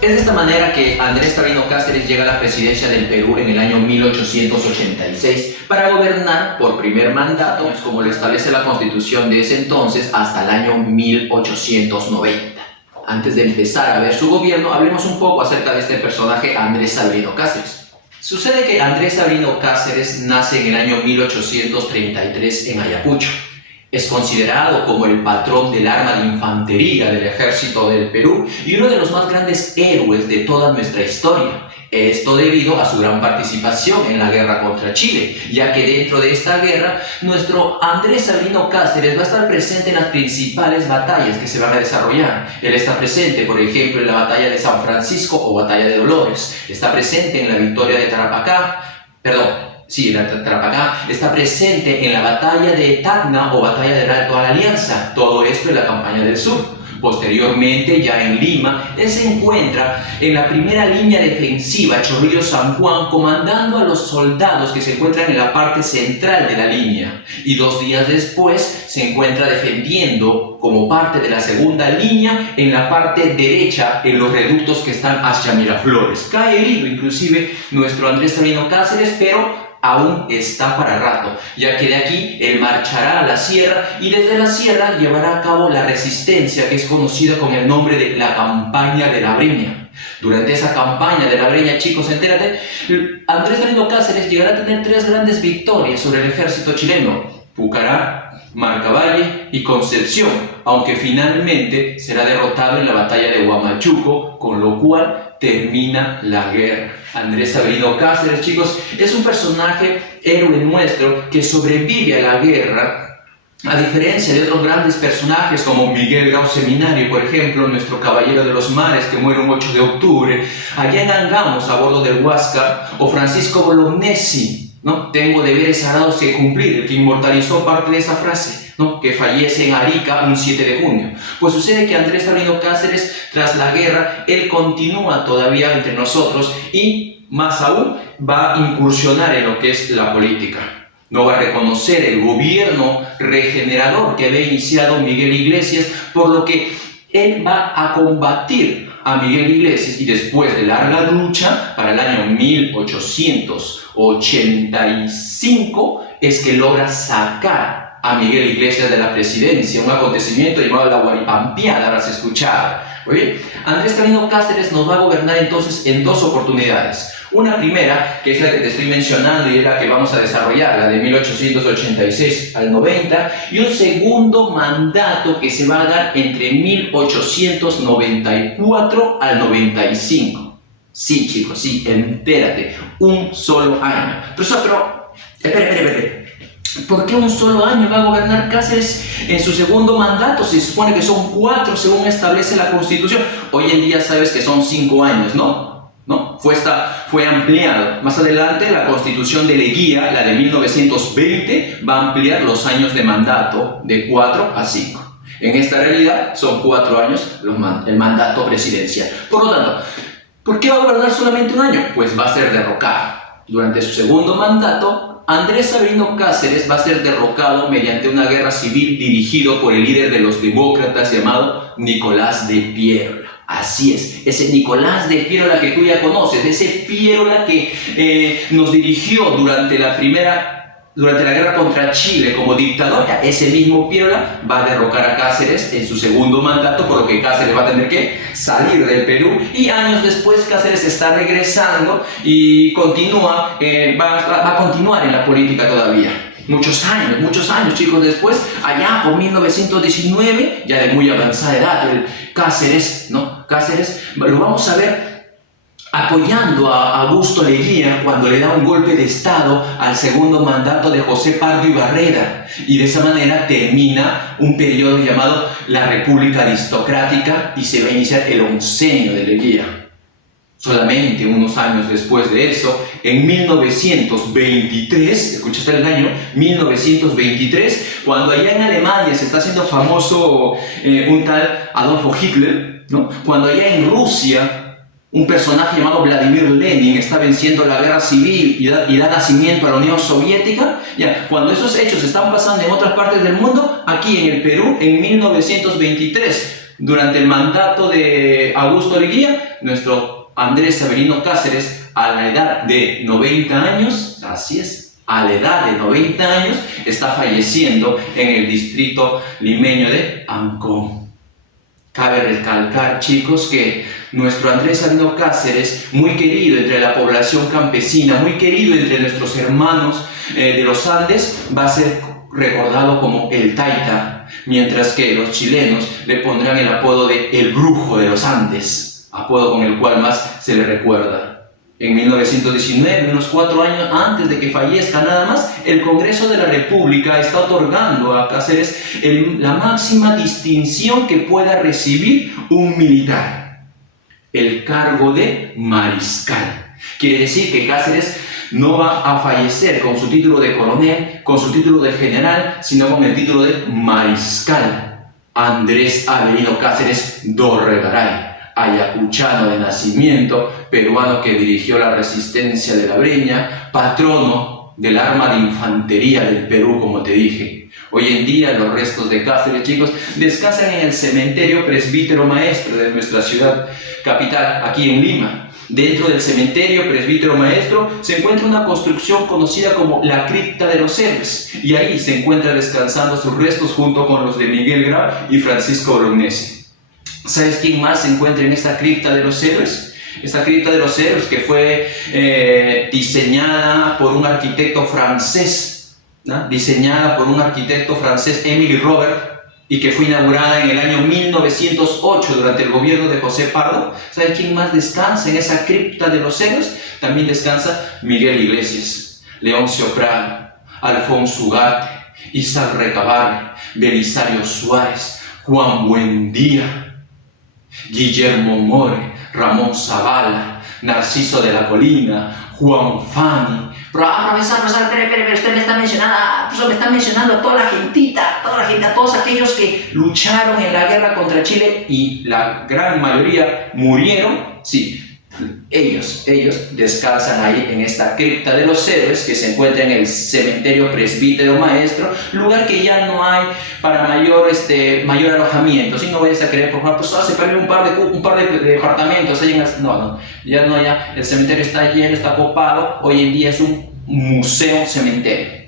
Es de esta manera que Andrés Sabino Cáceres llega a la presidencia del Perú en el año 1886 para gobernar por primer mandato, como lo establece la Constitución de ese entonces, hasta el año 1890. Antes de empezar a ver su gobierno, hablemos un poco acerca de este personaje, Andrés Sabino Cáceres. Sucede que Andrés Sabino Cáceres nace en el año 1833 en Ayacucho. Es considerado como el patrón del arma de infantería del ejército del Perú y uno de los más grandes héroes de toda nuestra historia. Esto debido a su gran participación en la guerra contra Chile, ya que dentro de esta guerra, nuestro Andrés Sabino Cáceres va a estar presente en las principales batallas que se van a desarrollar. Él está presente, por ejemplo, en la batalla de San Francisco o batalla de Dolores. Está presente en la victoria de Tarapacá, Tarapacá, está presente en la batalla de Tacna o batalla del Alto Alianza, todo esto en la campaña del sur. Posteriormente, ya en Lima, él se encuentra en la primera línea defensiva Chorrillos-San Juan, comandando a los soldados que se encuentran en la parte central de la línea. Y 2 días después se encuentra defendiendo como parte de la segunda línea en la parte derecha, en los reductos que están hacia Miraflores. Cae herido inclusive nuestro Andrés Sabino Cáceres, pero aún está para rato, ya que de aquí él marchará a la sierra y desde la sierra llevará a cabo la resistencia que es conocida con el nombre de la Campaña de la Breña. Durante esa campaña de la Breña, chicos, entérate, Andrés Sabino Cáceres llegará a tener 3 grandes victorias sobre el ejército chileno: Pucará, Marcavalle y Concepción, aunque finalmente será derrotado en la batalla de Huamachuco, con lo cual termina la guerra. Andrés Sabino Cáceres, chicos, es un personaje héroe nuestro que sobrevive a la guerra, a diferencia de otros grandes personajes como Miguel Grau Seminario, por ejemplo, nuestro caballero de los mares que muere un 8 de octubre, allá en Angamos a bordo del Huáscar, o Francisco Bolognesi, ¿no? Tengo deberes sagrados que cumplir, el que inmortalizó parte de esa frase, ¿no? Que fallece en Arica un 7 de junio. Pues sucede que Andrés Sabino Cáceres, tras la guerra, él continúa todavía entre nosotros y, más aún, va a incursionar en lo que es la política. No va a reconocer el gobierno regenerador que había iniciado Miguel Iglesias, por lo que él va a combatir a Miguel Iglesias y después de larga lucha, para el año 1885, es que logra sacar a Miguel Iglesias de la presidencia, un acontecimiento llamado la Guaripampiada, habrás escuchado. Muy bien, Andrés Sabino Cáceres nos va a gobernar entonces en 2 oportunidades. Una primera, que es la que te estoy mencionando y es la que vamos a desarrollar, la de 1886 al 90, y un segundo mandato que se va a dar entre 1894 al 95. Sí, chicos, sí, entérate, un solo año. Pero, espera. ¿Por qué un solo año va a gobernar Cáceres en su segundo mandato? Se supone que son 4 según establece la Constitución. Hoy en día sabes que son 5 años, ¿no? Fue ampliado. Más adelante la Constitución de Leguía, la de 1920, va a ampliar los años de mandato de 4 a 5. En esta realidad son 4 años el mandato presidencial. Por lo tanto, ¿por qué va a gobernar solamente un año? Pues va a ser derrocado. Durante su segundo mandato, Andrés Sabino Cáceres va a ser derrocado mediante una guerra civil dirigido por el líder de los demócratas llamado Nicolás de Piérola. Así es, ese Nicolás de Piérola que tú ya conoces, ese Piérola que nos dirigió durante la guerra contra Chile como dictador. Ese mismo Piérola va a derrocar a Cáceres en su segundo mandato, por lo que Cáceres va a tener que salir del Perú, y años después Cáceres está regresando y va a continuar en la política todavía. Muchos años, chicos, después, allá por 1919, ya de muy avanzada edad, el Cáceres, ¿no? Cáceres, lo vamos a ver apoyando a Augusto Leguía cuando le da un golpe de estado al segundo mandato de José Pardo y Barreda, y de esa manera termina un periodo llamado la República Aristocrática y se va a iniciar el oncenio de Leguía. Solamente unos años después de eso, en 1923, ¿escuchaste el año? 1923, cuando allá en Alemania se está haciendo famoso un tal Adolfo Hitler, ¿no? Cuando allá en Rusia un personaje llamado Vladimir Lenin está venciendo la guerra civil y da nacimiento a la Unión Soviética, cuando esos hechos están pasando en otras partes del mundo, aquí en el Perú, en 1923, Durante el mandato de Augusto Leguía, nuestro Andrés Severino Cáceres, a la edad de 90 años, así es, a la edad de 90 años, está falleciendo en el distrito limeño de Ancón. Cabe recalcar, chicos, que nuestro Andrés Sabino Cáceres, muy querido entre la población campesina, muy querido entre nuestros hermanos de los Andes, va a ser recordado como el Taita, mientras que los chilenos le pondrán el apodo de el Brujo de los Andes, apodo con el cual más se le recuerda. En 1919, unos 4 años antes de que fallezca nada más, el Congreso de la República está otorgando a Cáceres la máxima distinción que pueda recibir un militar, el cargo de mariscal. Quiere decir que Cáceres no va a fallecer con su título de coronel, con su título de general, sino con el título de mariscal. Andrés Avelino Cáceres Dorregaray, ayacuchano de nacimiento, peruano que dirigió la resistencia de la Breña, patrono del arma de infantería del Perú, como te dije. Hoy en día los restos de Cáceres, chicos, descansan en el cementerio Presbítero Maestro de nuestra ciudad capital, aquí en Lima. Dentro del cementerio Presbítero Maestro se encuentra una construcción conocida como la Cripta de los Héroes, y ahí se encuentran descansando sus restos junto con los de Miguel Grau y Francisco Bolognesi. ¿Sabes quién más se encuentra en esta cripta de los héroes? Esta cripta de los héroes que fue diseñada por un arquitecto francés, ¿no? Diseñada por un arquitecto francés, Émile Robert, y que fue inaugurada en el año 1908 durante el gobierno de José Pardo. ¿Sabes quién más descansa en esa cripta de los héroes? También descansa Miguel Iglesias, Leoncio Prado, Alfonso Ugarte, Isaac Recabarre, Belisario Suárez, Juan Buendía, Guillermo More, Ramón Zavala, Narciso de la Colina, Juan Fani. Profesor, pero usted me está mencionando a toda la gentita, a todos aquellos que lucharon en la guerra contra Chile y la gran mayoría murieron. Sí, ellos descansan ahí en esta cripta de los héroes que se encuentra en el cementerio Presbítero Maestro, lugar que ya no hay para mayor alojamiento. Si no vayas a creer, por favor, pues se perdió un par de departamentos ahí ya el cementerio está lleno, está copado. Hoy en día es un museo cementerio.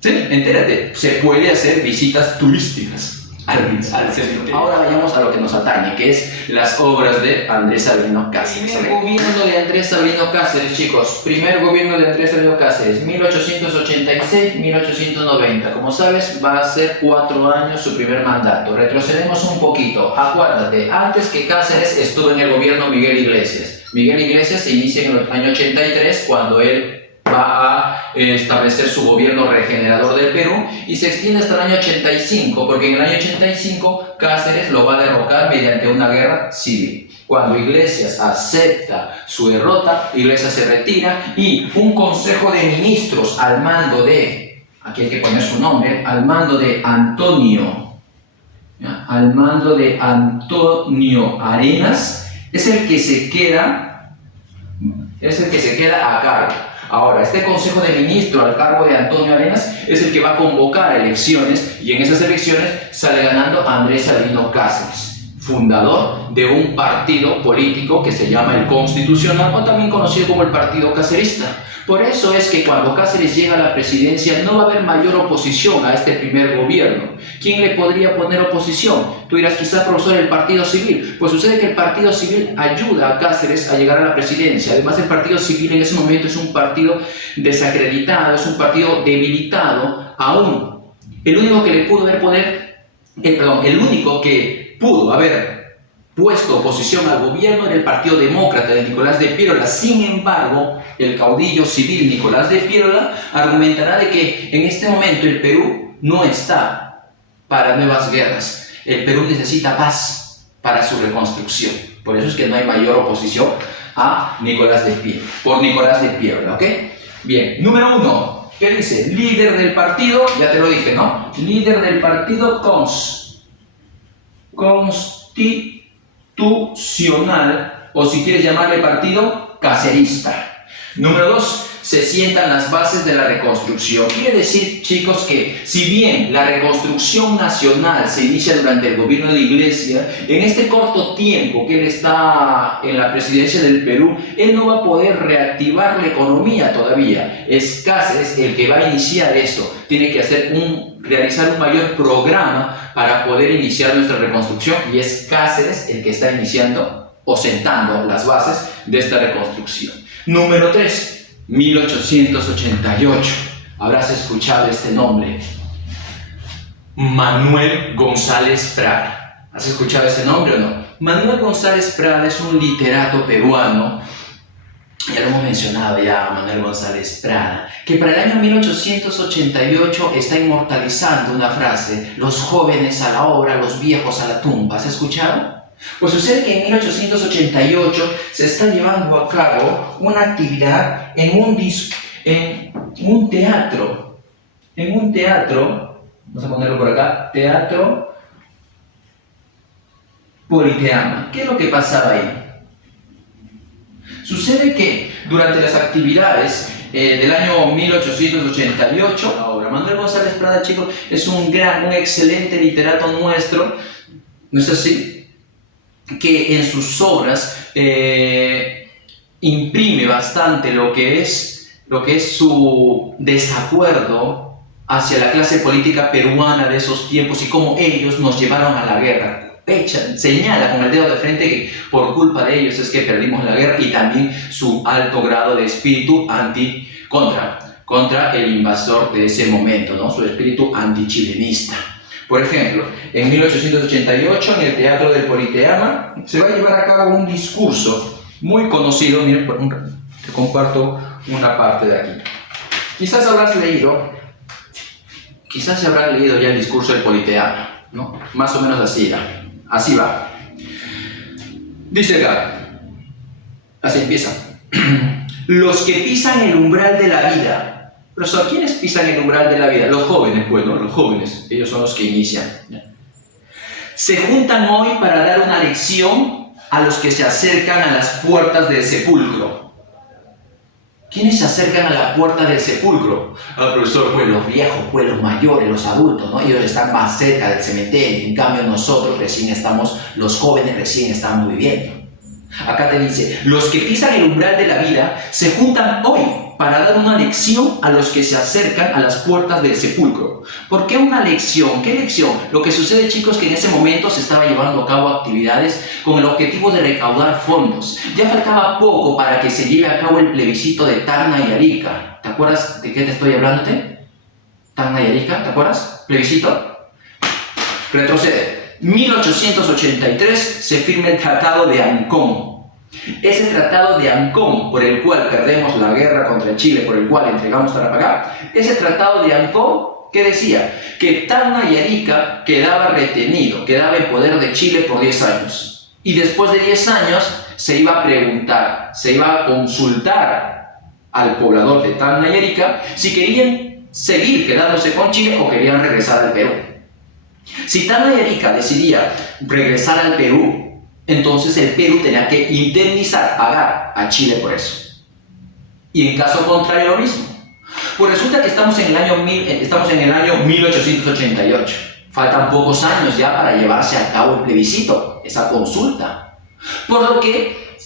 ¿Sí? Entérate, se puede hacer visitas turísticas al cementerio. Ahora vayamos a lo que nos atañe, que es las obras de Andrés Sabino Cáceres. Primer gobierno de Andrés Sabino Cáceres, chicos. Primer gobierno de Andrés Sabino Cáceres, 1886-1890. Como sabes, va a ser 4 años su primer mandato. Retrocedemos un poquito. Acuérdate, antes que Cáceres estuvo en el gobierno Miguel Iglesias. Miguel Iglesias se inicia en el año 83, cuando él va a establecer su gobierno regenerador del Perú, y se extiende hasta el año 85, porque en el año 85 Cáceres lo va a derrocar mediante una guerra civil. Cuando Iglesias acepta su derrota, Iglesias se retira y un consejo de ministros al mando de, aquí hay que poner su nombre, al mando de Antonio Arenas, es el que se queda a cargo. Ahora, este Consejo de Ministros al cargo de Antonio Arenas es el que va a convocar elecciones, y en esas elecciones sale ganando Andrés Sabino Cáceres, fundador de un partido político que se llama el Constitucional, o también conocido como el Partido Cacerista. Por eso es que cuando Cáceres llega a la presidencia no va a haber mayor oposición a este primer gobierno. ¿Quién le podría poner oposición? Tú dirás, quizás, profesor, el Partido Civil. Pues sucede que el Partido Civil ayuda a Cáceres a llegar a la presidencia. Además, el Partido Civil en ese momento es un partido desacreditado, es un partido debilitado aún. El único que pudo haber puesto oposición al gobierno era el Partido Demócrata de Nicolás de Piérola. Sin embargo, el caudillo civil Nicolás de Piérola argumentará de que en este momento el Perú no está para nuevas guerras. El Perú necesita paz para su reconstrucción. Por eso es que no hay mayor oposición a Nicolás de Piérola, ¿ok? Bien, número 1. ¿Qué dice? Líder del partido, ya te lo dije, ¿no? Líder del partido constitucional, o si quieres llamarle partido cacerista. Número 2, se sientan las bases de la reconstrucción. Quiere decir, chicos, que si bien la reconstrucción nacional se inicia durante el gobierno de Iglesia, en este corto tiempo que él está en la presidencia del Perú, él no va a poder reactivar la economía todavía. Es Cáceres el que va a iniciar eso. Tiene que realizar un mayor programa para poder iniciar nuestra reconstrucción, y es Cáceres el que está iniciando o sentando las bases de esta reconstrucción. Número 3, 1888. Habrás escuchado este nombre. Manuel González Prada. ¿Has escuchado ese nombre o no? Manuel González Prada es un literato peruano. Ya lo hemos mencionado ya, Manuel González Prada, que para el año 1888 está inmortalizando una frase: los jóvenes a la obra, los viejos a la tumba. ¿Has escuchado? Pues sucede que en 1888 se está llevando a cabo una actividad en un teatro, vamos a ponerlo por acá, Teatro Politeama. ¿Qué es lo que pasaba ahí? Sucede que durante las actividades del año 1888, ahora Manuel González Prada, chicos, es un excelente literato nuestro, ¿no es así? Que en sus obras imprime bastante lo que es su desacuerdo hacia la clase política peruana de esos tiempos y cómo ellos nos llevaron a la guerra. Señala con el dedo de frente que por culpa de ellos es que perdimos la guerra, y también su alto grado de espíritu contra el invasor de ese momento, ¿no? Su espíritu antichilenista. Por ejemplo, en 1888, en el Teatro del Politeama, se va a llevar a cabo un discurso muy conocido. Miren, te comparto una parte de aquí. Quizás habrás leído ya el discurso del Politeama, ¿no? Más o menos así va. Dice acá, así empieza. Los que pisan el umbral de la vida. Profesor, ¿quiénes pisan el umbral de la vida? Los jóvenes, bueno, los jóvenes, ellos son los que inician. Se juntan hoy para dar una lección a los que se acercan a las puertas del sepulcro. ¿Quiénes se acercan a la puerta del sepulcro? Profesor, pues los viejos, pues los mayores, los adultos, ¿no? Ellos están más cerca del cementerio. En cambio nosotros los jóvenes recién estamos viviendo. Acá te dice, los que pisan el umbral de la vida se juntan hoy para dar una lección a los que se acercan a las puertas del sepulcro. ¿Por qué una lección? ¿Qué lección? Lo que sucede, chicos, que en ese momento se estaba llevando a cabo actividades con el objetivo de recaudar fondos. Ya faltaba poco para que se lleve a cabo el plebiscito de Tacna y Arica. ¿Te acuerdas de qué te estoy hablando? Tacna y Arica, ¿te acuerdas? Plebiscito. Retrocede. 1883 se firma el Tratado de Ancón. Ese Tratado de Ancón, por el cual perdemos la guerra contra Chile, por el cual entregamos Tarapacá, ese Tratado de Ancón, ¿qué decía? Que Tacna y Arica quedaba en poder de Chile por 10 años. Y después de 10 años se iba a preguntar, se iba a consultar al poblador de Tacna y Arica si querían seguir quedándose con Chile o querían regresar al Perú. Si Tacna y Arica decidía regresar al Perú, entonces el Perú tenía que pagar a Chile por eso. Y en caso contrario lo mismo. Pues resulta que estamos en el año 1888. Faltan pocos años ya para llevarse a cabo el plebiscito, esa consulta. Por lo que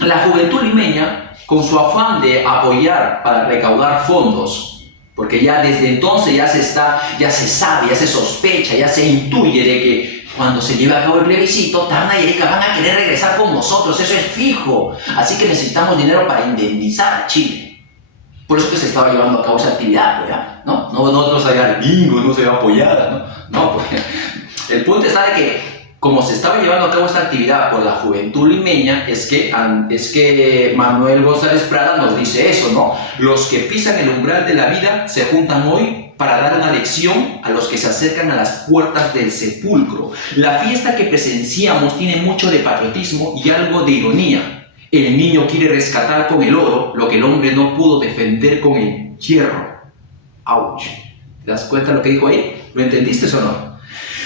la juventud limeña, con su afán de apoyar para recaudar fondos, porque ya desde entonces ya se sabe, ya se sospecha, ya se intuye de que cuando se lleve a cabo el plebiscito, Tacna y Arica van a querer regresar con nosotros, eso es fijo. Así que necesitamos dinero para indemnizar a Chile. Por eso que se estaba llevando a cabo esa actividad, pues, ¿ya? ¿No? No se había bingo, no se había apoyada, ¿no? Pues, el punto está de que, como se estaba llevando a cabo esta actividad por la juventud limeña, es que Manuel González Prada nos dice eso, ¿no? Los que pisan el umbral de la vida se juntan hoy para dar una lección a los que se acercan a las puertas del sepulcro. La fiesta que presenciamos tiene mucho de patriotismo y algo de ironía. El niño quiere rescatar con el oro lo que el hombre no pudo defender con el hierro. ¡Auch! ¿Te das cuenta de lo que dijo ahí? ¿Lo entendiste o no?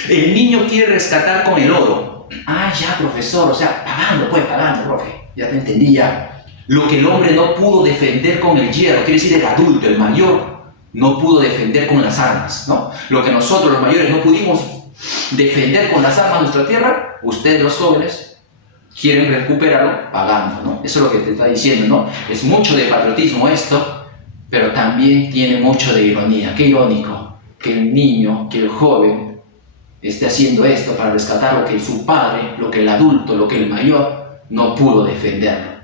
El niño quiere rescatar con el oro. Ah, ya, profesor, o sea, pagando, profe. Ya te entendí ya. Lo que el hombre no pudo defender con el hierro, quiere decir el adulto, el mayor, no pudo defender con las armas, ¿no? Lo que nosotros los mayores no pudimos defender con las armas nuestra tierra, ustedes los jóvenes quieren recuperarlo pagando, ¿no? Eso es lo que te está diciendo, ¿no? Es mucho de patriotismo esto, pero también tiene mucho de ironía. Qué irónico que el niño, que el joven esté haciendo esto para rescatar lo que su padre, lo que el adulto, lo que el mayor no pudo defenderlo.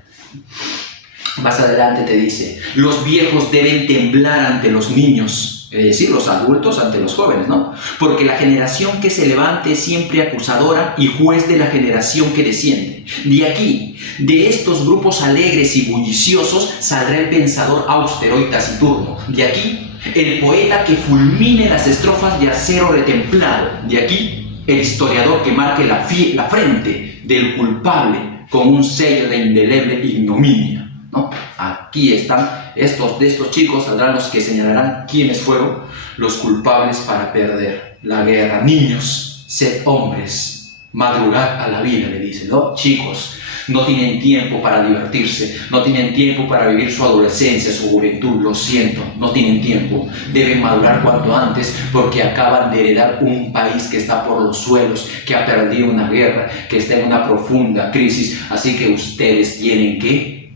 Más adelante te dice, los viejos deben temblar ante los niños, es decir, los adultos ante los jóvenes, ¿no? Porque la generación que se levante es siempre acusadora y juez de la generación que desciende. De aquí, de estos grupos alegres y bulliciosos, saldrá el pensador austero y taciturno. De aquí, el poeta que fulmine las estrofas de acero retemplado. De aquí, el historiador que marque la frente del culpable con un sello de indeleble ignominia, ¿no? Aquí están, de estos chicos saldrán los que señalarán quiénes fueron los culpables para perder la guerra. Niños, sed hombres, madrugad a la vida, le dice, ¿no? Chicos, no tienen tiempo para divertirse, no tienen tiempo para vivir su adolescencia, su juventud, lo siento, no tienen tiempo. Deben madurar cuanto antes porque acaban de heredar un país que está por los suelos, que ha perdido una guerra, que está en una profunda crisis, así que ustedes tienen que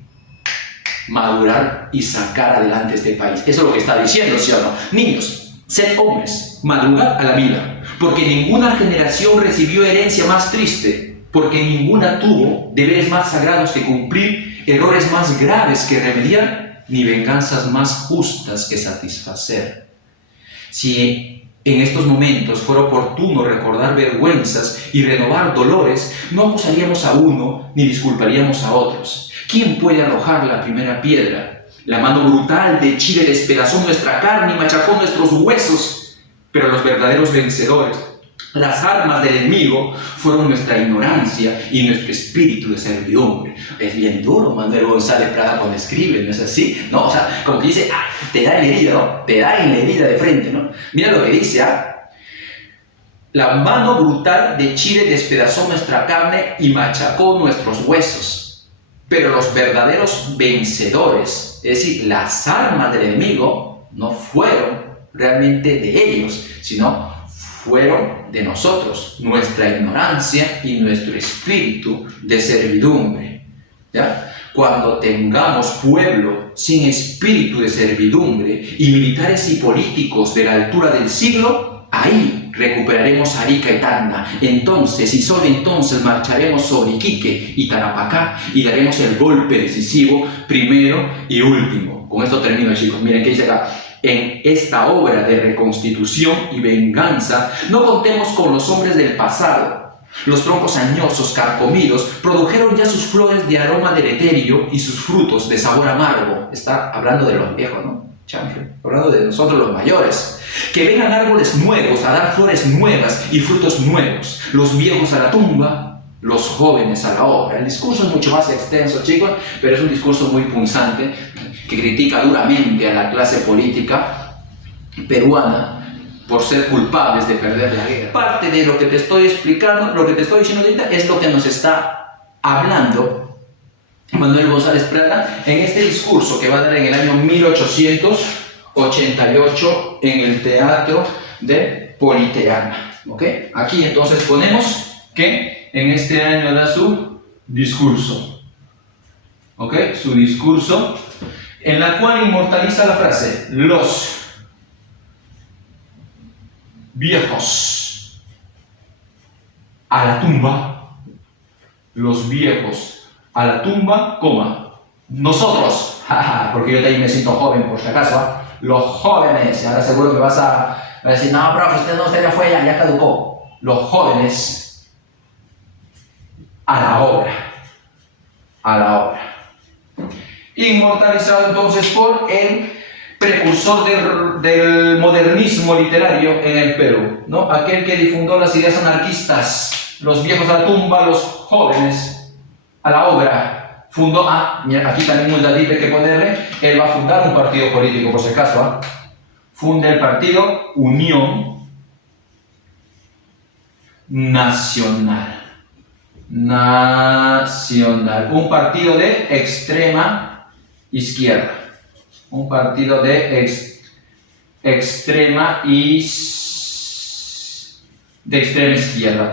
madurar y sacar adelante este país. Eso es lo que está diciendo, ¿sí o no? Niños, sed hombres, madrugad a la vida, porque ninguna generación recibió herencia más triste, porque ninguna tuvo deberes más sagrados que cumplir, errores más graves que remediar, ni venganzas más justas que satisfacer. Si en estos momentos fuera oportuno recordar vergüenzas y renovar dolores, no acusaríamos a uno ni disculparíamos a otros. ¿Quién puede arrojar la primera piedra? La mano brutal de Chile despedazó nuestra carne y machacó nuestros huesos, pero los verdaderos vencedores, las armas del enemigo, fueron nuestra ignorancia y nuestro espíritu de servidumbre. Es bien duro Manuel González Prada cuando escribe, ¿no es así? ¿No? O sea, como que dice, te da en la herida, ¿no? Te da en la herida de frente, ¿no? Mira lo que dice, La mano brutal de Chile despedazó nuestra carne y machacó nuestros huesos. Pero los verdaderos vencedores, es decir, las armas del enemigo, no fueron realmente de ellos, sino fueron de nosotros, nuestra ignorancia y nuestro espíritu de servidumbre, ¿ya? Cuando tengamos pueblo sin espíritu de servidumbre y militares y políticos de la altura del siglo, ahí recuperaremos Arica y Tacna. Entonces, y solo entonces, marcharemos sobre Iquique y Tarapacá y daremos el golpe decisivo, primero y último. Con esto termino, chicos. Miren qué dice acá. En esta obra de reconstitución y venganza, no contemos con los hombres del pasado. Los troncos añosos, carcomidos, produjeron ya sus flores de aroma deleterio y sus frutos de sabor amargo. Está hablando de los viejos, ¿no? Chanfle, hablando de nosotros los mayores. Que vengan árboles nuevos a dar flores nuevas y frutos nuevos. Los viejos a la tumba, los jóvenes a la obra. El discurso es mucho más extenso, chicos, pero es un discurso muy punzante que critica duramente a la clase política peruana por ser culpables de perder la guerra. Parte de lo que te estoy explicando, lo que te estoy diciendo ahorita, es lo que nos está hablando Manuel González Prada en este discurso que va a dar en el año 1888 en el Teatro de Politeama. ¿Ok? Aquí entonces ponemos que en este año da su discurso. ¿Ok? Su discurso, en la cual inmortaliza la frase: los viejos a la tumba, los viejos a la tumba, nosotros, porque yo también me siento joven por si acaso, los jóvenes, ahora seguro que vas a decir, no, profe, usted ya fue, ya caducó. Los jóvenes a la obra. Inmortalizado entonces por el precursor del modernismo literario en el Perú, ¿no? Aquel que difundió las ideas anarquistas, los viejos a la tumba, los jóvenes a la obra. Fundó, mira, aquí también un datito hay que ponerle, él va a fundar un partido político, por si acaso, funda el partido Unión Nacional. Nacional, un partido de extrema izquierda. Un partido de extrema izquierda.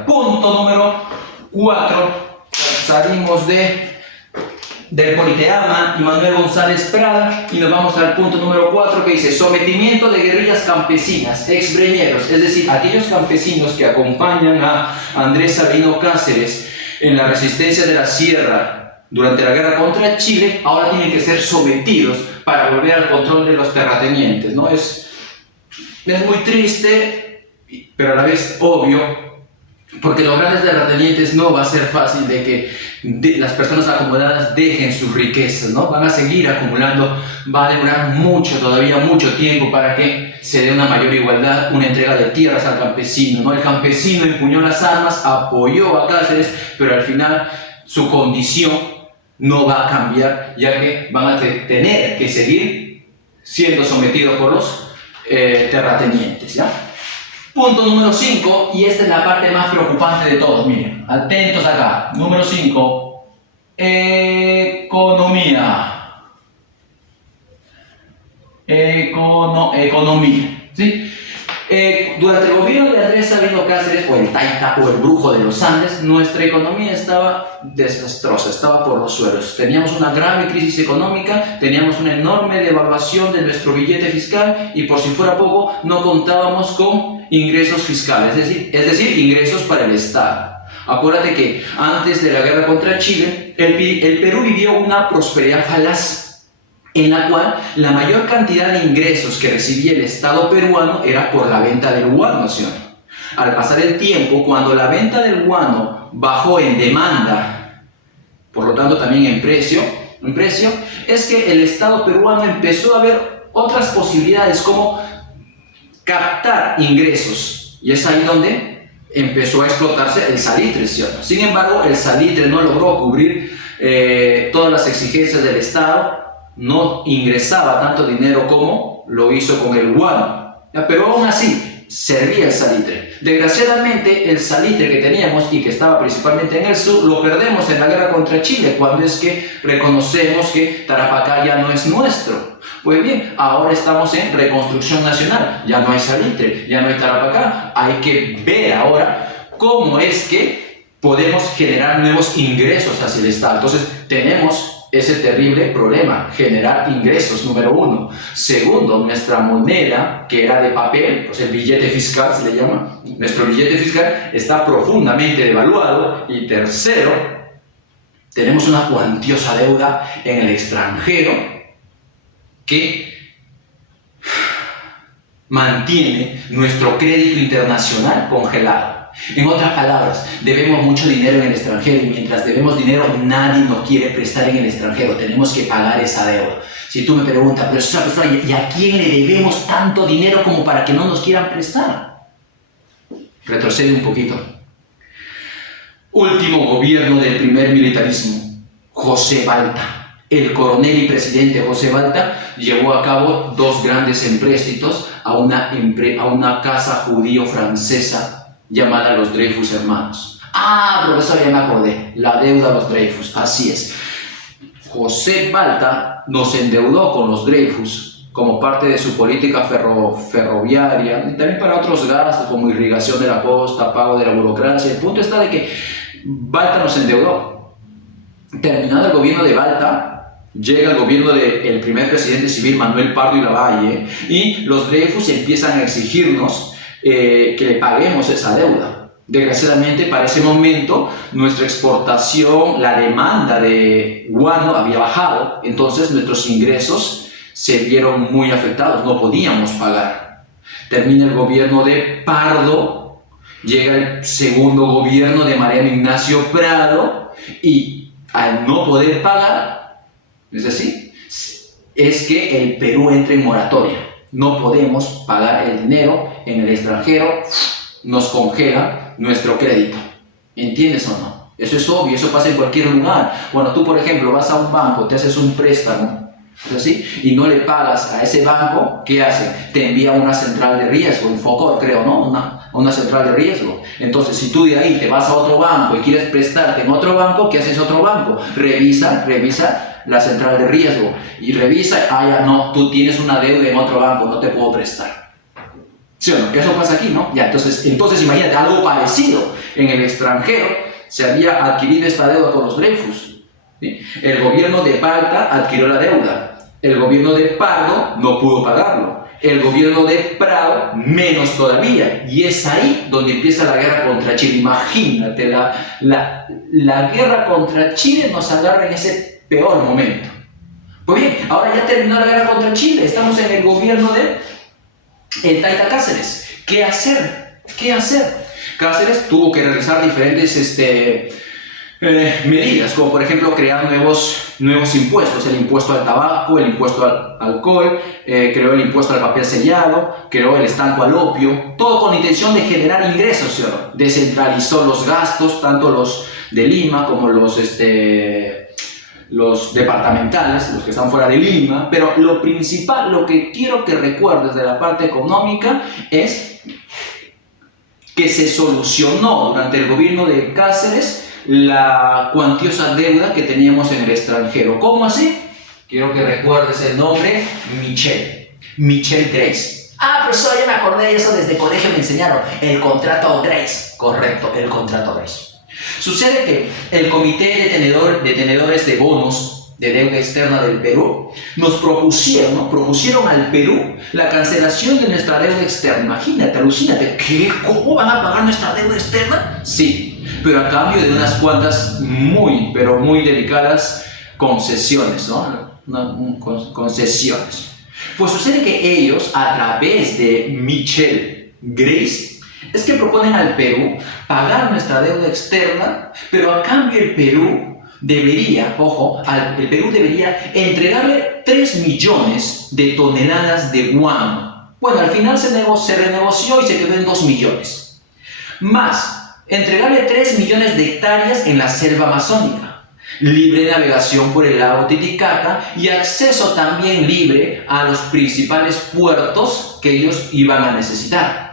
Punto número 4. Salimos del Politeama y Manuel González Prada y nos vamos al punto número 4 que dice sometimiento de guerrillas campesinas, exbreñeros, es decir, aquellos campesinos que acompañan a Andrés Sabino Cáceres en la resistencia de la sierra durante la guerra contra Chile, ahora tienen que ser sometidos para volver al control de los terratenientes, ¿no? Es muy triste, pero a la vez obvio, porque los grandes terratenientes no va a ser fácil de que las personas acomodadas dejen sus riquezas, ¿no? Van a seguir acumulando, va a demorar todavía mucho tiempo para que se dé una mayor igualdad, una entrega de tierras al campesino, ¿no? El campesino empuñó las armas, apoyó a Cáceres, pero al final su condición no va a cambiar, ya que van a tener que seguir siendo sometidos por los terratenientes, ¿ya? Punto número 5, y esta es la parte más preocupante de todos, miren, atentos acá. Número 5, economía. Economía, ¿sí? Durante el gobierno de Andrés Sabino Cáceres, o el Taita, o el Brujo de los Andes, nuestra economía estaba desastrosa, estaba por los suelos. Teníamos una grave crisis económica, teníamos una enorme devaluación de nuestro billete fiscal y por si fuera poco, no contábamos con ingresos fiscales, es decir, ingresos para el Estado. Acuérdate que antes de la guerra contra Chile, el Perú vivió una prosperidad falaz, en la cual la mayor cantidad de ingresos que recibía el Estado peruano era por la venta del guano, ¿sí? Al pasar el tiempo, cuando la venta del guano bajó en demanda, por lo tanto también en precio, es que el Estado peruano empezó a ver otras posibilidades como captar ingresos, y es ahí donde empezó a explotarse el salitre, ¿sí? Sin embargo, el salitre no logró cubrir todas las exigencias del Estado, no ingresaba tanto dinero como lo hizo con el guano, ¿ya? Pero aún así servía el salitre. Desgraciadamente el salitre que teníamos y que estaba principalmente en el sur lo perdemos en la guerra contra Chile, cuando es que reconocemos que Tarapacá ya no es nuestro. Pues bien, ahora estamos en reconstrucción nacional, ya no hay salitre, ya no hay Tarapacá, hay que ver ahora cómo es que podemos generar nuevos ingresos hacia el Estado. Entonces tenemos ese terrible problema, generar ingresos, número 1. Segundo, nuestra moneda, que era de papel, pues el billete fiscal se le llama, nuestro billete fiscal está profundamente devaluado. Y tercero, tenemos una cuantiosa deuda en el extranjero que mantiene nuestro crédito internacional congelado. En otras palabras, debemos mucho dinero en el extranjero y mientras debemos dinero nadie nos quiere prestar en el extranjero, tenemos que pagar esa deuda. Si tú me preguntas, pero ¿y a quién le debemos tanto dinero como para que no nos quieran prestar? Retrocede un poquito. Último gobierno del primer militarismo, José Balta. El coronel y presidente José Balta llevó a cabo 2 grandes empréstitos a una casa judío-francesa llamada los Dreyfus Hermanos. Profesor, ya me acordé, la deuda a los Dreyfus, así es. José Balta nos endeudó con los Dreyfus como parte de su política ferroviaria y también para otros gastos como irrigación de la costa, pago de la burocracia. El punto está de que Balta nos endeudó. Terminado el gobierno de Balta, llega el gobierno del primer presidente civil Manuel Pardo y Lavalle y los Dreyfus empiezan a exigirnos que le paguemos esa deuda. Desgraciadamente, para ese momento, nuestra exportación, la demanda de guano había bajado, entonces nuestros ingresos se vieron muy afectados, no podíamos pagar. Termina el gobierno de Pardo, llega el segundo gobierno de Mariano Ignacio Prado y al no poder pagar, ¿es así? Es que el Perú entra en moratoria. No podemos pagar el dinero en el extranjero, nos congela nuestro crédito. ¿Entiendes o no? Eso es obvio, eso pasa en cualquier lugar. Cuando tú, por ejemplo, vas a un banco, te haces un préstamo ¿Es así? Y no le pagas a ese banco, ¿qué hace? Te envía a una central de riesgo, un FOCOR creo, ¿no? Una central de riesgo. Entonces, si tú de ahí te vas a otro banco y quieres prestarte en otro banco, ¿qué haces otro banco? Revisa la central de riesgo y revisa, ya no, tú tienes una deuda en otro banco, no te puedo prestar. ¿Sí o no? Eso pasa aquí, ¿no? Ya, entonces imagínate, algo parecido en el extranjero, se había adquirido esta deuda con los Dreyfus, ¿sí? El gobierno de Balta adquirió la deuda, el gobierno de Pardo no pudo pagarlo, el gobierno de Prado menos todavía, y es ahí donde empieza la guerra contra Chile. Imagínate, la guerra contra Chile nos agarra en ese peor momento. Pues bien, ahora ya terminó la guerra contra Chile, estamos en el gobierno de el Taita Cáceres. ¿Qué hacer? ¿Qué hacer? Cáceres tuvo que realizar diferentes medidas, como por ejemplo crear nuevos impuestos, el impuesto al tabaco, el impuesto al alcohol, creó el impuesto al papel sellado, creó el estanco al opio, todo con intención de generar ingresos, ¿sí? Descentralizó los gastos, tanto los de Lima como los departamentales, los que están fuera de Lima, pero lo principal, lo que quiero que recuerdes de la parte económica es que se solucionó durante el gobierno de Cáceres la cuantiosa deuda que teníamos en el extranjero. ¿Cómo así? Quiero que recuerdes el nombre, Michel Grace. Profesor, ya me acordé de eso, desde el colegio me enseñaron, el contrato Grace. Correcto, el contrato Grace. Sucede que el Comité de Tenedores de Bonos de Deuda Externa del Perú nos propusieron al Perú la cancelación de nuestra deuda externa. Imagínate, alucínate, ¿qué? ¿Cómo van a pagar nuestra deuda externa? Sí, pero a cambio de unas cuantas muy delicadas concesiones, ¿no? Concesiones. Pues sucede que ellos, a través de Michel Grace, es que proponen al Perú pagar nuestra deuda externa, pero a cambio el Perú debería entregarle 3 millones de toneladas de guano. Bueno, al final se renegoció y se quedó en 2 millones. Más, entregarle 3 millones de hectáreas en la selva amazónica, libre navegación por el lago Titicaca y acceso también libre a los principales puertos que ellos iban a necesitar.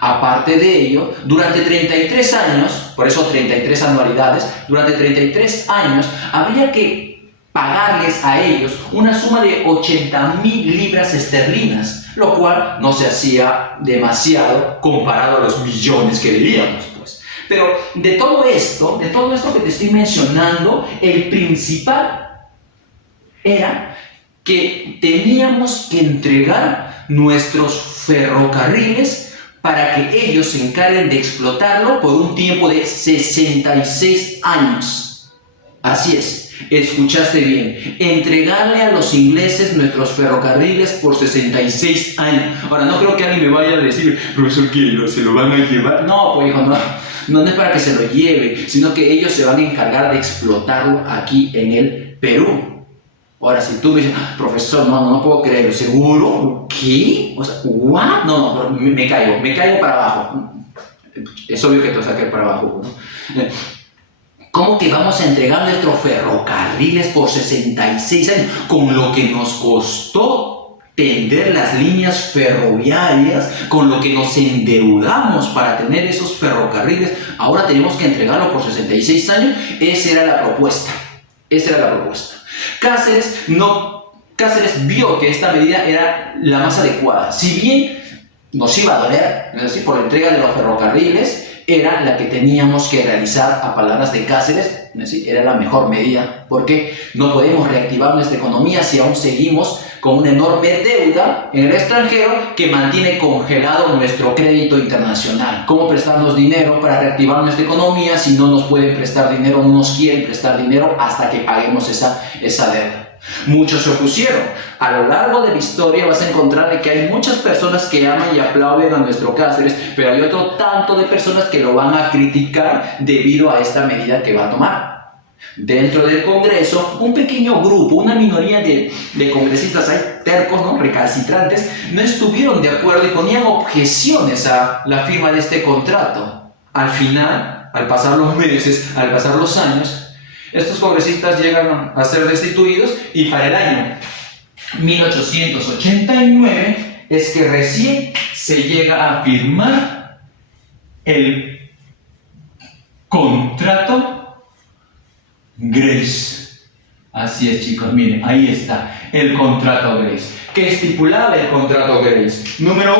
Aparte de ello, durante 33 años, por eso 33 anualidades, durante 33 años habría que pagarles a ellos una suma de 80.000 libras esterlinas, lo cual no se hacía demasiado comparado a los millones que debíamos, pues. Pero de todo esto que te estoy mencionando, el principal era que teníamos que entregar nuestros ferrocarriles para que ellos se encarguen de explotarlo por un tiempo de 66 años. Así es, escuchaste bien, entregarle a los ingleses nuestros ferrocarriles por 66 años. Ahora, no creo que alguien me vaya a decir, profesor, ¿qué? ¿Se lo van a llevar? No, pues hijo, no es para que se lo lleve, sino que ellos se van a encargar de explotarlo aquí en el Perú. Ahora, si tú me dices, profesor, no puedo creerlo, ¿seguro? ¿Qué? O sea, ¿what? No, me caigo para abajo. Es obvio que te vas a caer para abajo, ¿no? ¿Cómo que vamos a entregar nuestros ferrocarriles por 66 años? Con lo que nos costó tender las líneas ferroviarias, con lo que nos endeudamos para tener esos ferrocarriles, ahora tenemos que entregarlo por 66 años. Esa era la propuesta. Cáceres vio que esta medida era la más adecuada. Si bien nos iba a doler, es decir, por la entrega de los ferrocarriles, era la que teníamos que realizar a palabras de Cáceres, es decir, era la mejor medida, porque no podemos reactivar nuestra economía si aún seguimos con una enorme deuda en el extranjero que mantiene congelado nuestro crédito internacional. ¿Cómo prestarnos dinero para reactivar nuestra economía si no nos pueden prestar dinero, no nos quieren prestar dinero hasta que paguemos esa deuda? Muchos se opusieron. A lo largo de la historia vas a encontrar de que hay muchas personas que aman y aplauden a nuestro Cáceres, pero hay otro tanto de personas que lo van a criticar debido a esta medida que va a tomar. Dentro del Congreso, un pequeño grupo, una minoría de congresistas ahí tercos, ¿no? Recalcitrantes, no estuvieron de acuerdo y ponían objeciones a la firma de este contrato. Al final, al pasar los meses, al pasar los años, estos congresistas llegan a ser destituidos y para el año 1889 es que recién se llega a firmar el contrato Grace. Así es, chicos, miren, ahí está el contrato Grace. ¿Qué estipulaba el contrato Grace? Número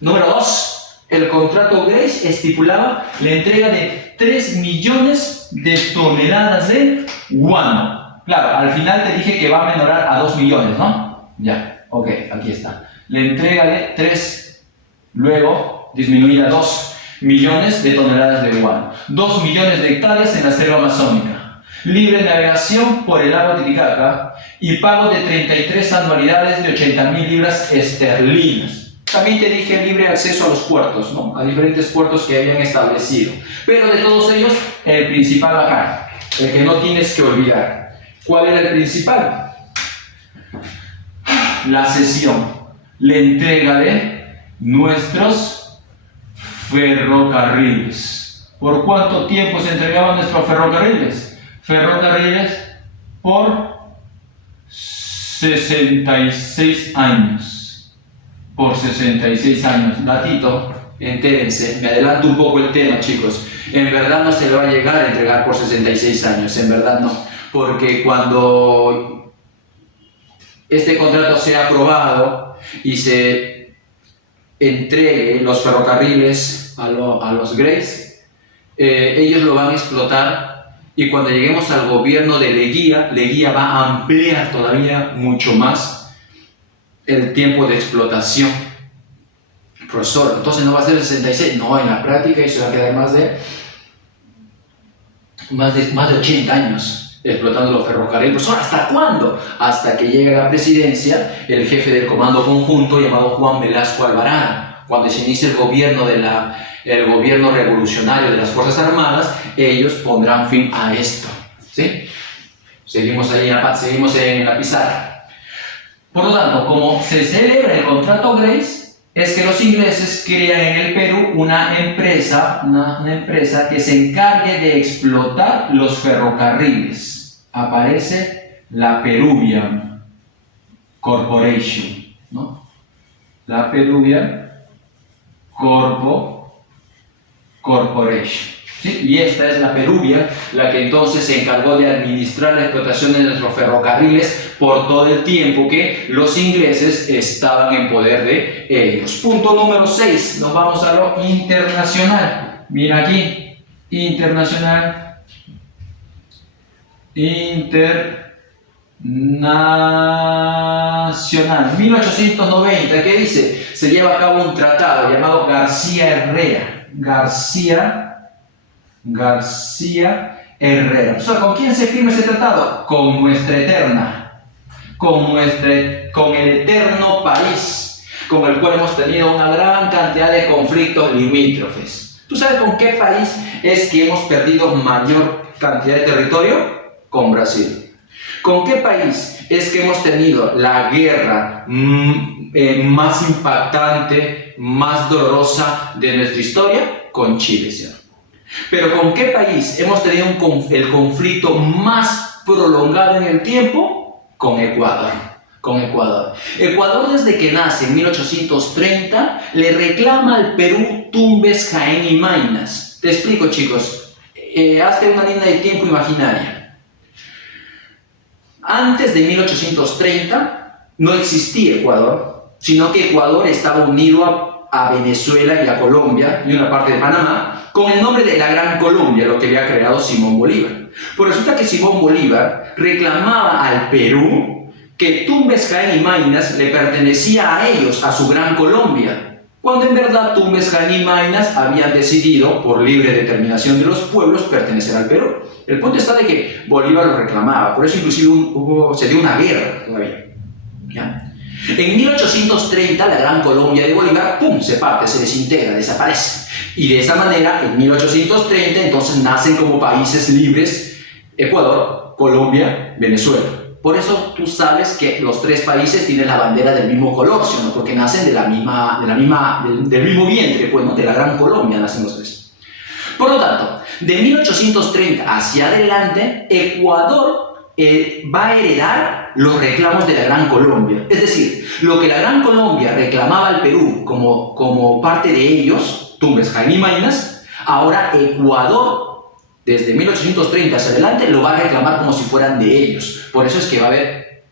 2, el contrato Grace estipulaba la entrega de 3 millones de toneladas de guano. Claro, al final te dije que va a menorar a 2 millones, ¿no? Ya, ok, aquí está. La entrega de 3, luego disminuir a 2 millones de toneladas de guano. 2 millones de hectáreas en la selva amazónica. Libre navegación por el lago Titicaca y pago de 33 anualidades de 80.000 libras esterlinas. También te dije libre acceso a los puertos, ¿no? A diferentes puertos que habían establecido. Pero de todos ellos, el principal acá, el que no tienes que olvidar. ¿Cuál era el principal? La cesión, la entrega de nuestros ferrocarriles. ¿Por cuánto tiempo se entregaban nuestros ferrocarriles? Ferrocarriles por 66 años. Por 66 años. Datito, entérense, me adelanto un poco el tema, chicos. En verdad no se le va a llegar a entregar por 66 años, en verdad no. Porque cuando este contrato sea aprobado y se entregue los ferrocarriles a los Grace, ellos lo van a explotar. Y cuando lleguemos al gobierno de Leguía va a ampliar todavía mucho más el tiempo de explotación. Profesor, entonces no va a ser 66, no, en la práctica eso va a quedar más de 80 años explotando los ferrocarriles. Profesor, ¿hasta cuándo? Hasta que llegue a la presidencia el jefe del comando conjunto llamado Juan Velasco Alvarado. Cuando se inicie el gobierno el gobierno revolucionario de las Fuerzas Armadas, ellos pondrán fin a esto. ¿Sí? Seguimos en la pizarra. Por lo tanto, como se celebra el contrato Grace, es que los ingleses crean en el Perú una empresa que se encargue de explotar los ferrocarriles. Aparece la Peruvian Corporation, ¿no? La Peruvian Corporation. ¿Sí? Y esta es la Peruvian, la que entonces se encargó de administrar la explotación de nuestros ferrocarriles por todo el tiempo que los ingleses estaban en poder de ellos. Punto número 6, nos vamos a lo internacional. Mira aquí, internacional. 1890, ¿qué dice? Se lleva a cabo un tratado llamado García-Herrera. García-Herrera. O sea, ¿con quién se firma ese tratado? Con nuestra eterna, con el eterno país, con el cual hemos tenido una gran cantidad de conflictos limítrofes. ¿Tú sabes con qué país es que hemos perdido mayor cantidad de territorio? Con Brasil. ¿Con qué país es que hemos tenido la guerra más impactante, más dolorosa de nuestra historia? Con Chile, ¿sí? Pero ¿con qué país hemos tenido el conflicto más prolongado en el tiempo? Con Ecuador. Ecuador, desde que nace en 1830, le reclama al Perú Tumbes, Jaén y Maynas. Te explico, chicos. Hazte una línea de tiempo imaginaria. Antes de 1830 no existía Ecuador, sino que Ecuador estaba unido a Venezuela y a Colombia y una parte de Panamá con el nombre de la Gran Colombia, lo que había creado Simón Bolívar. Pues resulta que Simón Bolívar reclamaba al Perú que Tumbes, Jaén y Maynas le pertenecía a ellos, a su Gran Colombia, cuando en verdad Tumbes, Jaén y Maynas habían decidido, por libre determinación de los pueblos, pertenecer al Perú. El punto está de que Bolívar lo reclamaba, por eso inclusive se dio una guerra todavía. ¿Ya? En 1830 la Gran Colombia de Bolívar, ¡pum!, se parte, se desintegra, desaparece. Y de esa manera, en 1830, entonces nacen como países libres Ecuador, Colombia, Venezuela. Por eso tú sabes que los tres países tienen la bandera del mismo color, ¿no? Porque nacen del mismo vientre, pues, ¿no? De la Gran Colombia nacen los tres. Por lo tanto, de 1830 hacia adelante, Ecuador va a heredar los reclamos de la Gran Colombia. Es decir, lo que la Gran Colombia reclamaba al Perú como parte de ellos, Tumbes, Jaén y Maynas, ahora Ecuador, desde 1830 hacia adelante, lo va a reclamar como si fueran de ellos. Por eso es que va a haber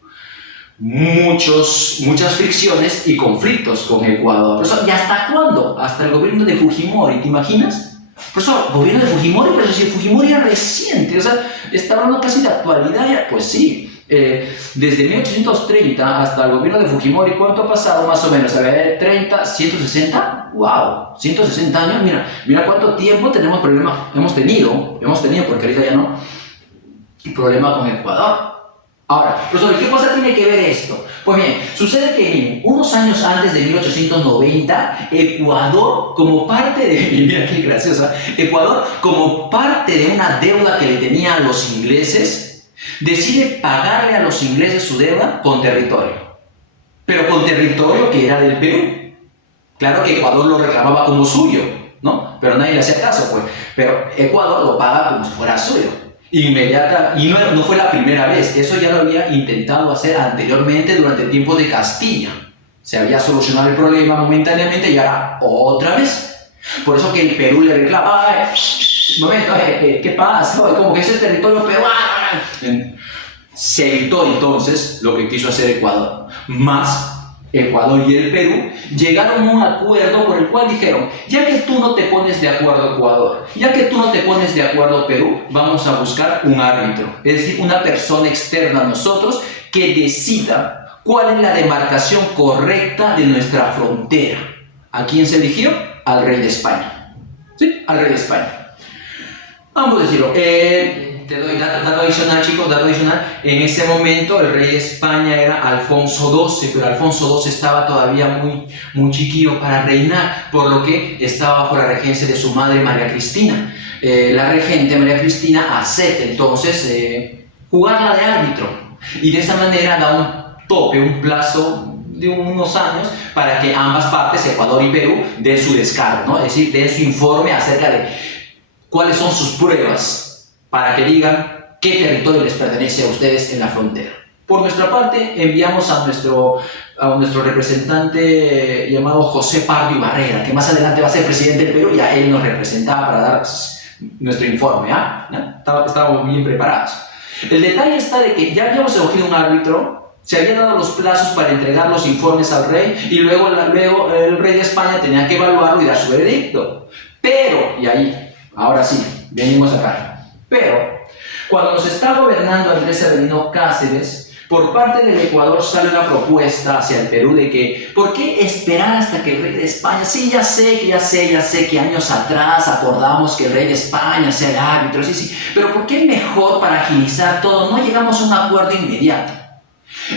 muchas fricciones y conflictos con Ecuador. Profesor, ¿y hasta cuándo? Hasta el gobierno de Fujimori, ¿te imaginas? Profesor, gobierno de Fujimori, pero si Fujimori era reciente, o sea, está hablando casi de actualidad ya. Pues sí, desde 1830 hasta el gobierno de Fujimori, ¿cuánto ha pasado más o menos? A ver, 30, 160, wow, 160 años, mira cuánto tiempo hemos tenido, porque ahorita ya no, problema con Ecuador. Ahora, profesor, ¿qué cosa tiene que ver esto? Pues bien, sucede que unos años antes de 1890, Ecuador, como parte de... Mira qué graciosa. Ecuador, como parte de una deuda que le tenía a los ingleses, decide pagarle a los ingleses su deuda con territorio. Pero con territorio que era del Perú. Claro que Ecuador lo reclamaba como suyo, ¿no? Pero nadie le hacía caso, pues. Pero Ecuador lo paga como si fuera suyo. Inmediata, y no fue la primera vez, eso ya lo había intentado hacer anteriormente durante tiempos de Castilla. Se había solucionado el problema momentáneamente y ahora otra vez. Por eso que el Perú le reclama, momento, ¿qué pasa? Como que ese es territorio peruano. Se evitó entonces lo que quiso hacer Ecuador. Más Ecuador y el Perú llegaron a un acuerdo por el cual dijeron, ya que tú no te pones de acuerdo Ecuador, ya que tú no te pones de acuerdo Perú, vamos a buscar un árbitro, es decir, una persona externa a nosotros que decida cuál es la demarcación correcta de nuestra frontera. ¿A quién se eligió? Al rey de España. ¿Sí? Al rey de España. Vamos a decirlo. Te doy dato adicional, chicos, dato adicional. En ese momento el rey de España era Alfonso XII, pero Alfonso XII estaba todavía muy chiquillo para reinar, por lo que estaba bajo la regencia de su madre María Cristina. La regente María Cristina acepta entonces jugarla de árbitro y de esa manera da un plazo de unos años para que ambas partes, Ecuador y Perú, den su descargo, ¿no? Es decir, den su informe acerca de cuáles son sus pruebas para que digan qué territorio les pertenece a ustedes en la frontera. Por nuestra parte, enviamos a nuestro representante llamado José Pardo y Barrera, que más adelante va a ser presidente del Perú, y a él nos representaba para dar nuestro informe. Estábamos bien preparados. El detalle está de que ya habíamos escogido un árbitro, se habían dado los plazos para entregar los informes al rey, y luego el rey de España tenía que evaluarlo y dar su veredicto. Pero, y ahí, ahora sí, venimos acá. Pero, cuando nos está gobernando Andrés Avelino Cáceres, por parte del Ecuador sale una propuesta hacia el Perú de que, ¿por qué esperar hasta que el rey de España? Sí, ya sé que años atrás acordamos que el rey de España sea el árbitro, sí, pero ¿por qué mejor para agilizar todo no llegamos a un acuerdo inmediato?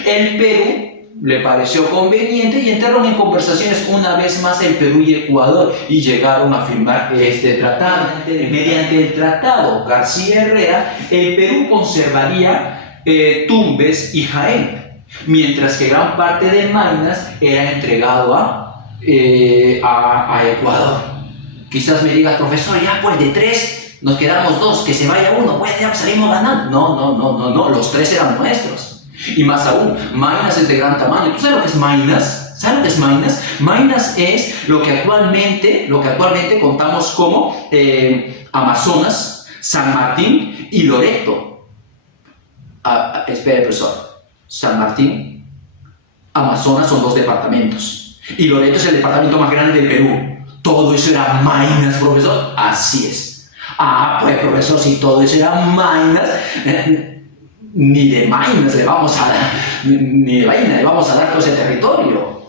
El Perú le pareció conveniente y entraron en conversaciones una vez más el Perú y Ecuador y llegaron a firmar este tratado. Mediante el tratado García Herrera, el Perú conservaría Tumbes y Jaén, mientras que gran parte de Maynas era entregado a Ecuador. Quizás me digas, profesor, ya pues de 3 nos quedamos 2, que se vaya uno, pues ya salimos ganando. No, los 3 eran nuestros. Y más aún, Maynas es de gran tamaño. ¿Tú sabes lo que es Maynas? ¿Sabes lo que es Maynas? Maynas es lo que actualmente contamos como Amazonas, San Martín y Loreto. Espera, profesor. San Martín, Amazonas son 2 departamentos. Y Loreto es el departamento más grande del Perú. ¿Todo eso era Maynas, profesor? Así es. Pues profesor, si todo eso era Maynas... ni de Maynas le vamos a dar todo ese territorio.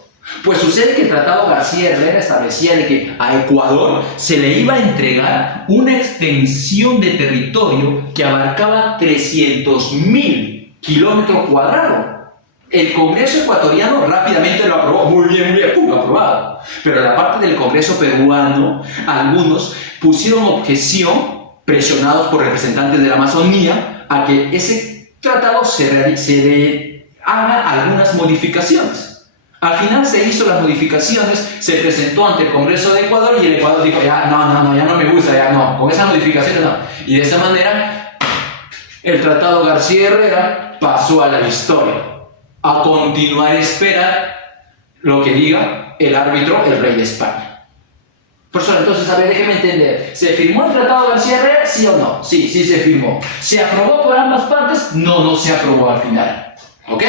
Pues sucede que el Tratado García Herrera establecía de que a Ecuador se le iba a entregar una extensión de territorio que abarcaba 300.000 kilómetros cuadrados. El Congreso ecuatoriano rápidamente lo aprobó, muy bien, lo aprobado. Pero en la parte del Congreso peruano, algunos pusieron objeción, presionados por representantes de la Amazonía, a que ese tratado se haga algunas modificaciones. Al final se hizo las modificaciones, se presentó ante el Congreso de Ecuador y el Ecuador dijo, ya no me gusta, ya no, con esas modificaciones no. Y de esa manera El Tratado García Herrera pasó a la historia. A continuar espera lo que diga el árbitro, el rey de España. Profesor, entonces, a ver, déjeme entender. ¿Se firmó el Tratado García Herrera, sí o no? Sí, sí se firmó. ¿Se aprobó por ambas partes? No, no se aprobó al final. ¿Ok?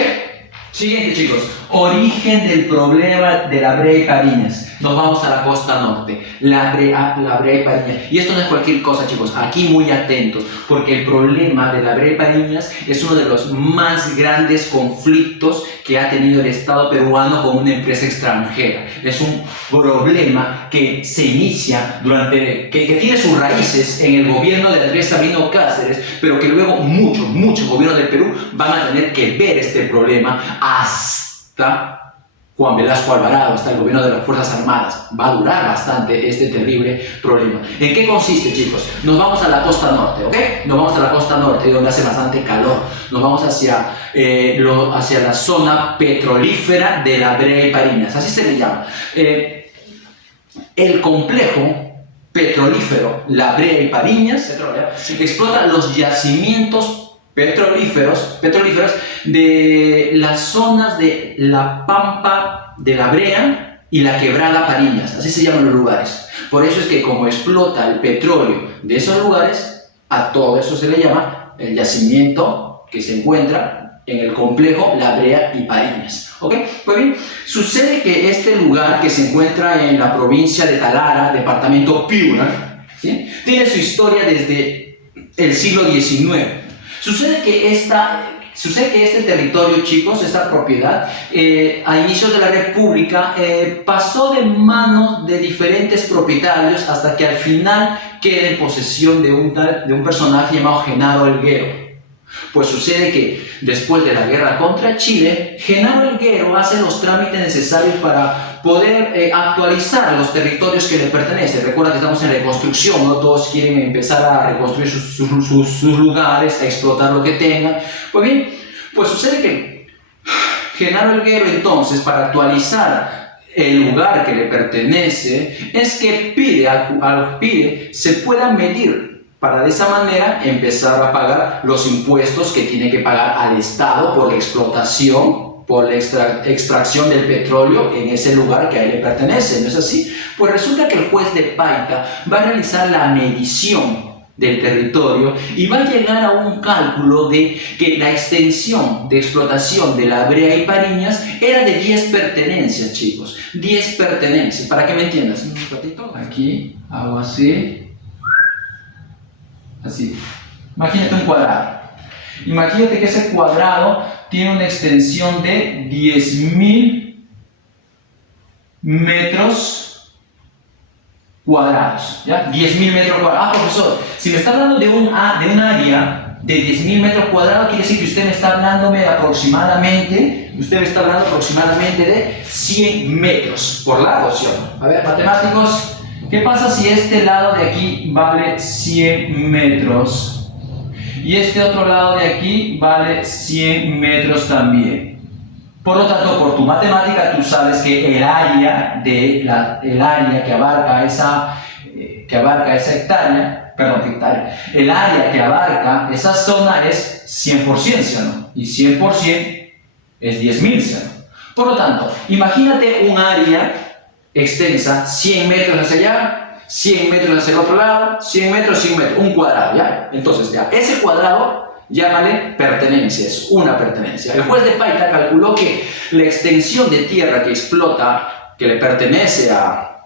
Siguiente, chicos. Origen del problema de la brea y Pariñas. Nos vamos a la costa norte. La brea y Pariñas. Y esto no es cualquier cosa, chicos. Aquí muy atentos. Porque el problema de la brea y Pariñas es uno de los más grandes conflictos que ha tenido el Estado peruano con una empresa extranjera. Es un problema que se inicia que tiene sus raíces en el gobierno de Andrés Sabino Cáceres, pero que luego muchos gobiernos del Perú van a tener que ver este problema hasta Juan Velasco Alvarado, hasta el gobierno de las Fuerzas Armadas. Va a durar bastante este terrible problema. ¿En qué consiste, chicos? Nos vamos a la costa norte, ¿ok? Nos vamos a la costa norte, donde hace bastante calor. Nos vamos hacia la zona petrolífera de la brea y Pariñas, así se le llama. El complejo petrolífero, la brea y Pariñas, explota los yacimientos petrolíferos de las zonas de la Pampa de la Brea y la Quebrada Pariñas, así se llaman los lugares. Por eso es que como explota el petróleo de esos lugares, a todo eso se le llama el yacimiento que se encuentra en el complejo La Brea y Pariñas. ¿Ok? Pues bien, sucede que este lugar que se encuentra en la provincia de Talara, departamento Piura, ¿sí?, tiene su historia desde el siglo XIX. Sucede que este territorio, chicos, esta propiedad, a inicios de la República, pasó de manos de diferentes propietarios hasta que al final queda en posesión de un personaje llamado Genaro Elguero. Pues sucede que después de la guerra contra Chile, Genaro Elguero hace los trámites necesarios para poder actualizar los territorios que le pertenecen. Recuerda que estamos en reconstrucción, no todos quieren empezar a reconstruir sus lugares, a explotar lo que tengan. Pues bien, pues sucede que Genaro Elguero entonces, para actualizar el lugar que le pertenece, es que pide se pueda medir, para de esa manera empezar a pagar los impuestos que tiene que pagar al Estado por la explotación, por la extracción del petróleo en ese lugar que a él le pertenece, ¿no es así? Pues resulta que el juez de Paita va a realizar la medición del territorio y va a llegar a un cálculo de que la extensión de explotación de la Brea y Pariñas era de 10 pertenencias, chicos. 10 pertenencias, para que me entiendas. Un ratito, aquí hago así. Así. Imagínate un cuadrado. Imagínate que ese cuadrado tiene una extensión de 10.000 metros cuadrados. ¿Ya? 10.000 metros cuadrados. Ah, profesor, si me está hablando de un área de 10.000 metros cuadrados, quiere decir que usted me está hablando de aproximadamente 100 metros por lado, ¿sí o no? A ver, matemáticos. ¿Qué pasa si este lado de aquí vale 100 metros y este otro lado de aquí vale 100 metros también? Por lo tanto, por tu matemática tú sabes que el área que abarca esa hectárea, el área que abarca esa zona es 100%, ¿sí o no? Y 100% es 10.000, ¿sí o no? Por lo tanto, imagínate un área extensa, 100 metros hacia allá, 100 metros hacia el otro lado, 100 metros, un cuadrado, ¿ya? Entonces, ya, ese cuadrado, llámale pertenencia, es una pertenencia. El juez de Paita calculó que la extensión de tierra que explota, que le pertenece a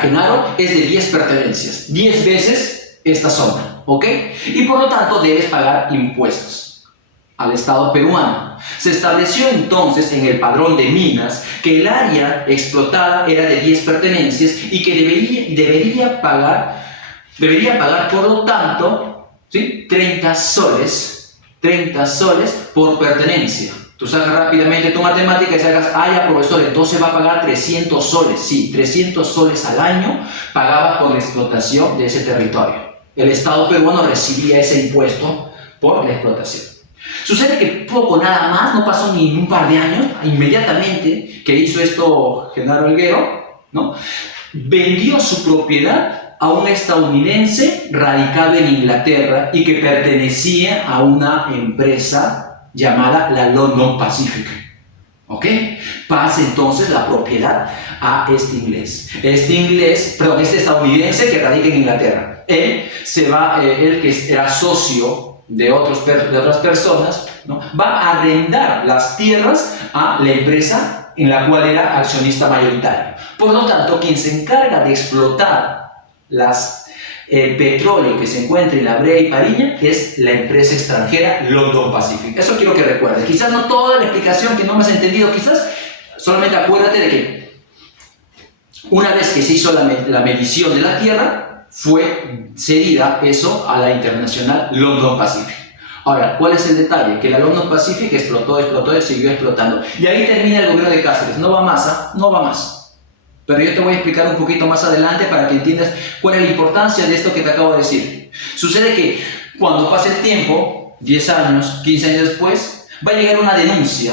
Genaro, es de 10 pertenencias, 10 veces esta zona, ¿ok? Y por lo tanto debes pagar impuestos al Estado peruano. Se estableció entonces en el padrón de minas que el área explotada era de 10 pertenencias y que debería pagar por lo tanto, ¿sí?, 30 soles por pertenencia. Tú sacas rápidamente tu matemática y sacas, ya, profesor, entonces va a pagar 300 soles. Sí, 300 soles al año pagaba por la explotación de ese territorio. El Estado peruano recibía ese impuesto por la explotación. Sucede que poco nada más, no pasó ni un par de años, inmediatamente que hizo esto Genaro Elguero, ¿no?, vendió su propiedad a un estadounidense radicado en Inglaterra y que pertenecía a una empresa llamada la London Pacific. ¿Ok? Pasa entonces la propiedad a este estadounidense que radica en Inglaterra. Él que era socio de otras personas, ¿no? Va a arrendar las tierras a la empresa en la cual era accionista mayoritario. Por lo tanto, quien se encarga de explotar el petróleo que se encuentra en La Brea y Pariña es la empresa extranjera London Pacific. Eso quiero que recuerdes. Quizás no toda la explicación que no me has entendido, quizás solamente acuérdate de que una vez que se hizo la medición de la tierra, fue cedida eso a la internacional London Pacific. Ahora, ¿cuál es el detalle? Que la London Pacific explotó y siguió explotando. Y ahí termina el gobierno de Cáceres. No va más, no va más. Pero yo te voy a explicar un poquito más adelante para que entiendas cuál es la importancia de esto que te acabo de decir. Sucede que cuando pase el tiempo, 10 años, 15 años después, va a llegar una denuncia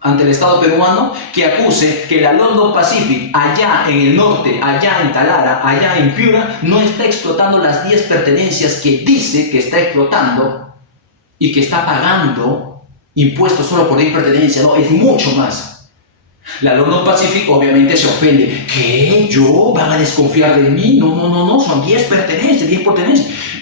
ante el Estado peruano que acuse que la London Pacific, allá en el norte, allá en Talara, allá en Piura, no está explotando las 10 pertenencias que dice que está explotando y que está pagando impuestos solo por 10 pertenencias. No, es mucho más. La London Pacific obviamente se ofende. ¿Qué? ¿Yo? ¿Van a desconfiar de mí? No, son 10 pertenencias.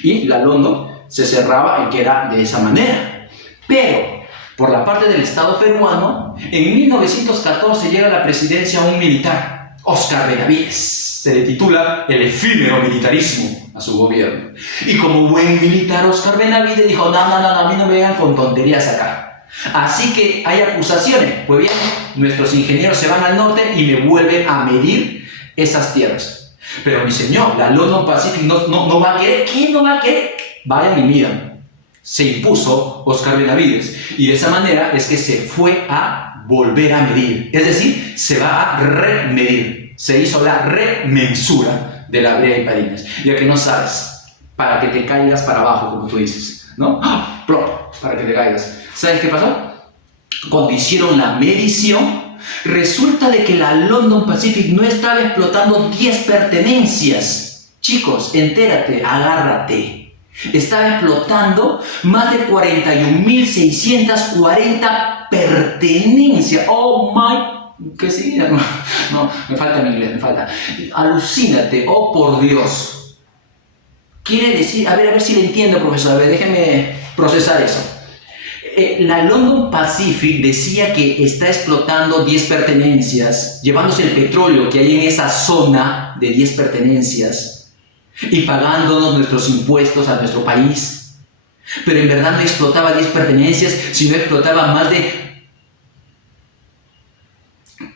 Y la London se cerraba en que era de esa manera. Pero, por la parte del Estado peruano, en 1914 llega a la presidencia un militar, Óscar Benavides. Se le titula el efímero militarismo a su gobierno. Y como buen militar, Óscar Benavides dijo, no, a mí no me vengan con tonterías acá. Así que hay acusaciones. Pues bien, nuestros ingenieros se van al norte y me vuelven a medir esas tierras. Pero mi señor, la London Pacific no va a querer. ¿Quién no va a querer? Vayan y miran. Se impuso Óscar Benavides. Y de esa manera es que se fue a volver a medir. Es decir, se va a remedir. Se hizo la remensura de La Brea y Pariñas. Ya que no sabes, para que te caigas para abajo, como tú dices, ¿no? ¡Plop! Para que te caigas. ¿Sabes qué pasó? Cuando hicieron la medición, resulta de que la London Pacific no estaba explotando 10 pertenencias. Chicos, entérate, agárrate. Estaba explotando más de 41.640 pertenencias. ¡Oh, my! ¿Qué sigue? No, me falta en inglés, me falta. Alucínate, oh, por Dios. Quiere decir, a ver si le entiendo, profesor, a ver, déjeme procesar eso. La London Pacific decía que está explotando 10 pertenencias, llevándose el petróleo que hay en esa zona de 10 pertenencias y pagándonos nuestros impuestos a nuestro país. Pero en verdad no explotaba 10 pertenencias, sino explotaba más de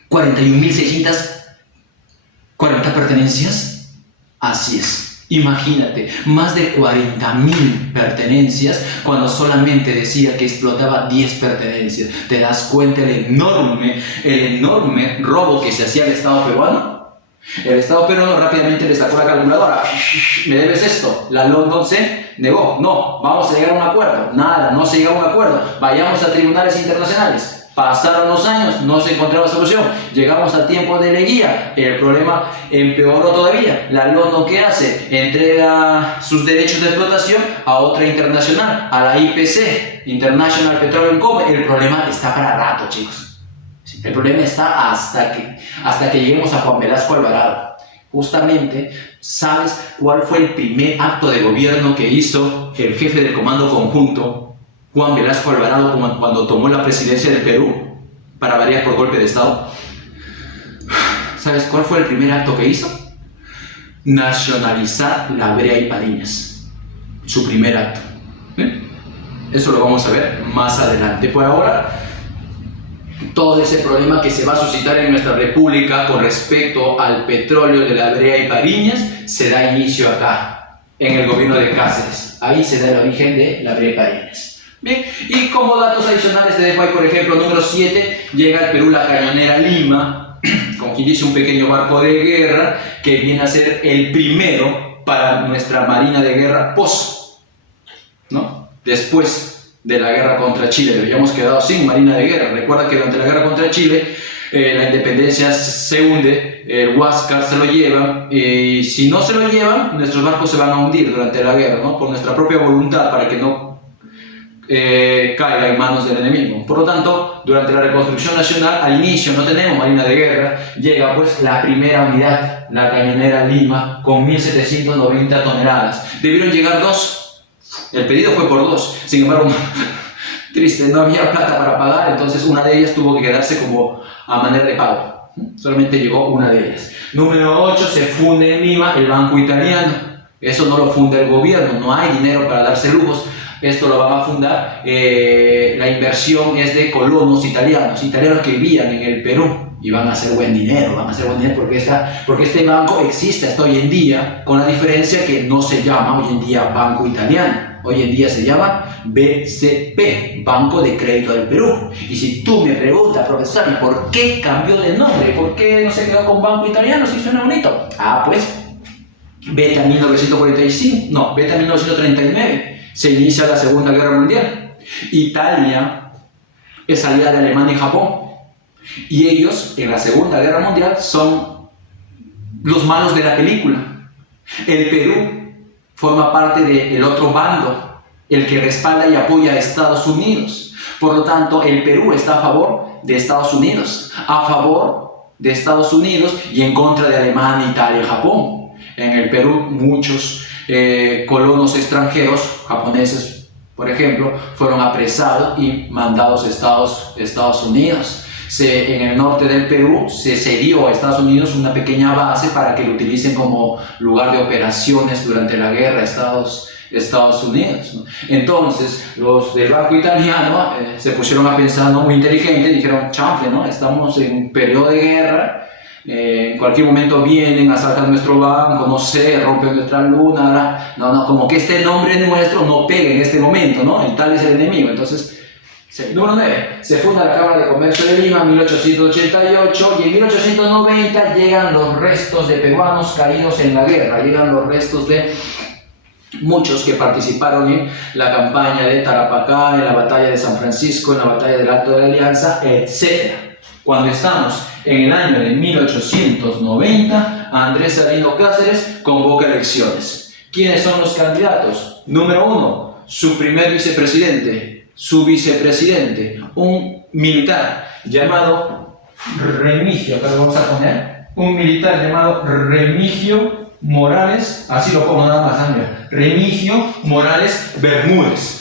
41.640 pertenencias. Así es. Imagínate, más de 40.000 pertenencias cuando solamente decía que explotaba 10 pertenencias. ¿Te das cuenta el enorme robo que se hacía al Estado peruano? El Estado peruano rápidamente le sacó la calculadora. ¿Me debes esto? La London se negó. No, vamos a llegar a un acuerdo. Nada, no se llegó a un acuerdo. Vayamos a tribunales internacionales. Pasaron los años, no se encontraba solución. Llegamos al tiempo de Leguía, el problema empeoró todavía. La London, ¿qué hace? Entrega sus derechos de explotación a otra internacional, a la IPC, International Petroleum Company. El problema está para rato, chicos. El problema está hasta que lleguemos a Juan Velasco Alvarado. Justamente, ¿sabes cuál fue el primer acto de gobierno que hizo el jefe del Comando Conjunto, Juan Velasco Alvarado, cuando tomó la presidencia del Perú, para variar por golpe de Estado? ¿Sabes cuál fue el primer acto que hizo? Nacionalizar La Brea y Pariñas. Su primer acto. Eso lo vamos a ver más adelante. Por ahora, todo ese problema que se va a suscitar en nuestra república con respecto al petróleo de La Brea y Pariñas se da inicio acá, en el gobierno de Cáceres. Ahí se da el origen de La Brea y Pariñas. Bien, y como datos adicionales te dejo ahí, por ejemplo, número 7, llega al Perú la cañonera Lima, como quien dice un pequeño barco de guerra, que viene a ser el primero para nuestra marina de guerra post, ¿no? Después de la guerra contra Chile, habíamos quedado sin marina de guerra. Recuerda que durante la guerra contra Chile, La independencia se hunde, el Huáscar se lo llevan, y si no se lo llevan, nuestros barcos se van a hundir durante la guerra, ¿no? Por nuestra propia voluntad, para que no caiga en manos del enemigo. Por lo tanto, durante la reconstrucción nacional, al inicio no tenemos marina de guerra, llega pues la primera unidad, la cañonera Lima, con 1790 toneladas. Debieron llegar 2, el pedido fue por 2, sin embargo, triste, no había plata para pagar, entonces una de ellas tuvo que quedarse como a manera de pago. Solamente llegó una de ellas. Número 8, se funde en Lima el Banco Italiano. Eso no lo funda el gobierno, no hay dinero para darse lujos. Esto lo van a fundar, la inversión es de colonos italianos que vivían en el Perú, y van a hacer buen dinero, porque este banco existe hasta hoy en día, con la diferencia que no se llama hoy en día Banco Italiano, hoy en día se llama BCP, Banco de Crédito del Perú. Y si tú me preguntas, profesor, ¿y por qué cambió de nombre? ¿Por qué no se quedó con Banco Italiano si suena bonito? Pues vete a 1939, se inicia la Segunda Guerra Mundial. Italia es aliada de Alemania y Japón, y ellos en la Segunda Guerra Mundial son los malos de la película. El Perú forma parte del otro bando, el que respalda y apoya a Estados Unidos. Por lo tanto, el Perú está a favor de Estados Unidos, y en contra de Alemania, Italia y Japón. En el Perú muchos colonos extranjeros, japoneses por ejemplo, fueron apresados y mandados a Estados Unidos. En el norte del Perú se cedió a Estados Unidos una pequeña base para que lo utilicen como lugar de operaciones durante la guerra Estados Unidos, ¿no? Entonces los del Banco Italiano se pusieron a pensar, ¿no?, muy inteligente, dijeron: chanfle, ¿no?, estamos en un periodo de guerra, en cualquier momento vienen, asaltan nuestro banco, no sé, rompen nuestra luna, no, como que este nombre nuestro no pegue en este momento, ¿no? El tal es el enemigo. Entonces, número 9, se funda la Cámara de Comercio de Lima en 1888, y en 1890 llegan los restos de peruanos caídos en la guerra, llegan los restos de muchos que participaron en la campaña de Tarapacá, en la batalla de San Francisco, en la batalla del Alto de la Alianza, etc. Cuando estamos en el año de 1890, Andrés Sabino Cáceres convoca elecciones. ¿Quiénes son los candidatos? Número 1, su primer vicepresidente, su vicepresidente, un militar llamado Remigio, acá lo vamos a poner, un militar llamado Remigio Morales, así lo pongo nada más, Remigio Morales Bermúdez.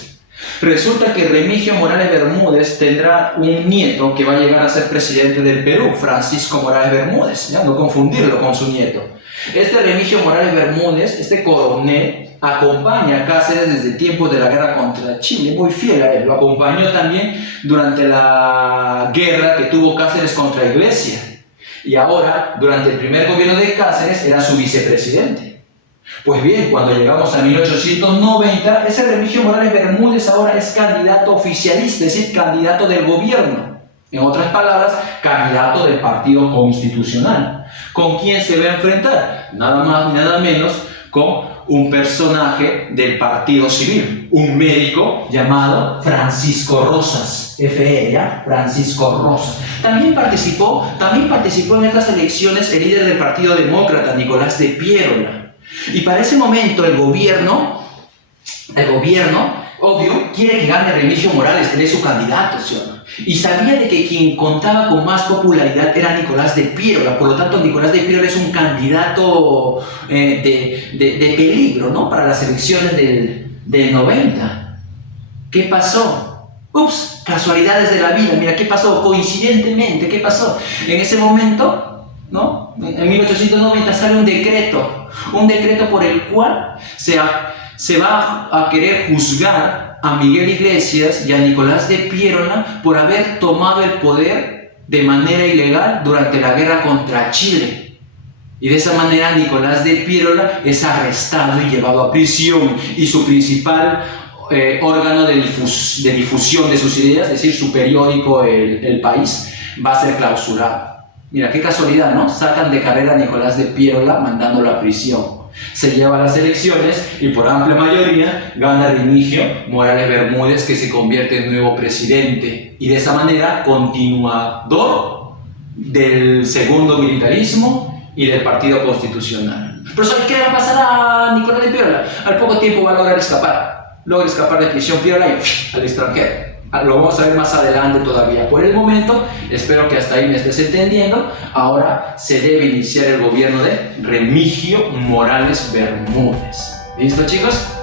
Resulta que Remigio Morales Bermúdez tendrá un nieto que va a llegar a ser presidente del Perú, Francisco Morales Bermúdez, ya no confundirlo con su nieto. Este Remigio Morales Bermúdez, este coronel, acompaña a Cáceres desde tiempos de la guerra contra Chile, muy fiel a él. Lo acompañó también durante la guerra que tuvo Cáceres contra Iglesia. Y ahora, durante el primer gobierno de Cáceres, era su vicepresidente. Pues bien, cuando llegamos a 1890, ese Remigio Morales Bermúdez ahora es candidato oficialista, es decir, candidato del gobierno. En otras palabras, candidato del Partido Constitucional. ¿Con quién se va a enfrentar? Nada más ni nada menos con un personaje del Partido Civil, un médico llamado Francisco Rosas, Francisco Rosas. También participó en estas elecciones el líder del Partido Demócrata, Nicolás de Piérola. Y para ese momento el gobierno, obvio, quiere que gane Remigio Morales, él es su candidato, ¿sí o no? Y sabía de que quien contaba con más popularidad era Nicolás de Piérola. Por lo tanto, Nicolás de Piérola es un candidato de peligro, ¿no?, para las elecciones del 90. ¿Qué pasó? Ups, casualidades de la vida. Mira, ¿qué pasó? Coincidentemente, ¿qué pasó? En ese momento, ¿no?, en 1890 sale un decreto por el cual se va a querer juzgar a Miguel Iglesias y a Nicolás de Piérola por haber tomado el poder de manera ilegal durante la guerra contra Chile. Y de esa manera Nicolás de Piérola es arrestado y llevado a prisión, y su principal órgano de difusión de sus ideas, es decir, su periódico El País, va a ser clausurado. Mira, qué casualidad, ¿no? Sacan de carrera a Nicolás de Piérola mandándolo a prisión. Se lleva a las elecciones y por amplia mayoría gana Remigio Morales Bermúdez, que se convierte en nuevo presidente. Y de esa manera, continuador del segundo militarismo y del Partido Constitucional. Profesor, ¿qué le va a pasar a Nicolás de Piola? Al poco tiempo va a lograr escapar. Logra escapar de prisión Piola y al extranjero. Lo vamos a ver más adelante todavía. Por el momento, espero que hasta ahí me estés entendiendo. Ahora se debe iniciar el gobierno de Remigio Morales Bermúdez. ¿Listo, chicos?